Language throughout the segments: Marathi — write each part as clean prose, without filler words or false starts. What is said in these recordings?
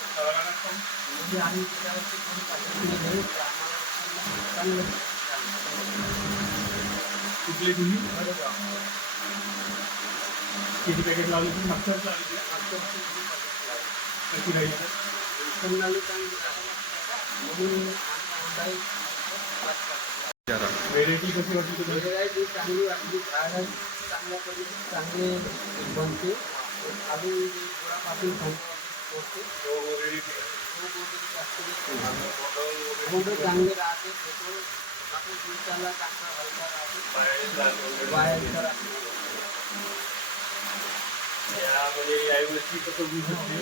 म्हणजे आम्ही त्याच्यावरती थोडी पद्धतीने घेऊ तर आम्हाला चांगलं कुठले तुम्ही बरोबर किती पॅकेट लावले तुम्ही मागच्या वर्षी लावले मागच्या वर्षी किती पद्धत लावली. कशी राहील उत्पन्नाला चांगली आहे. म्हणून आम्ही व्हेरायटी कशी वाटली तुम्हाला व्हेरायटी चांगली वाटली. झाडं चांगल्या पद्धतीने चांगले बनते. खाली गुळापासून होते मोठं चांगले राहते. फोटो आपण दिवसाला चांगला हलका राहते. बाहेर यावर्षी कसं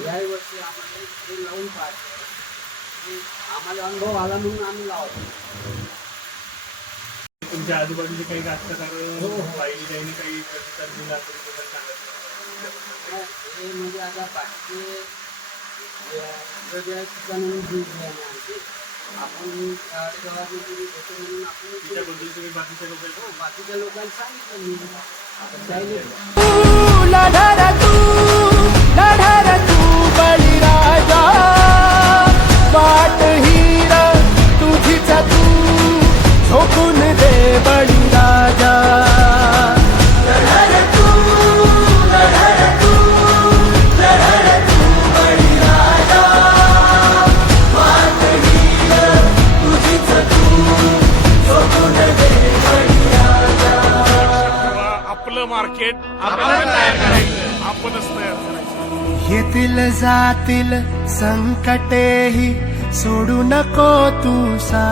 याही वर्षी आम्हाला हे लावून पाहिजे. आम्हाला अनुभव आला म्हणून आम्ही लावतो. तुमच्या आजूबाजूचे काही कास्तकार पाहिजे त्यांनी काही प्रतिसाद दिला तरी तुम्हाला सांगायचं हे म्हणजे आता बाकी वेगवेगळ्या ठिकाणी दूध घ्यायला आणते. आपण गावामध्ये तरी घेतो म्हणून आपण त्याच्याबद्दल तुम्ही बाकीच्या लोकांना बाकीच्या लोकांना सांगितलं मी आता त्याने लढर तू बळीराजा वाट हीर तुझीच तू झोपून दे बळीराजा लढर तू बळीराजा वाट हीर तुझीच तू झोपून दे बळीराजा. आपलं मार्केट आपल्याला तयार करायचं, आपणच तयार करायचं. येतील जातील संकटेही सोडू नको तू सा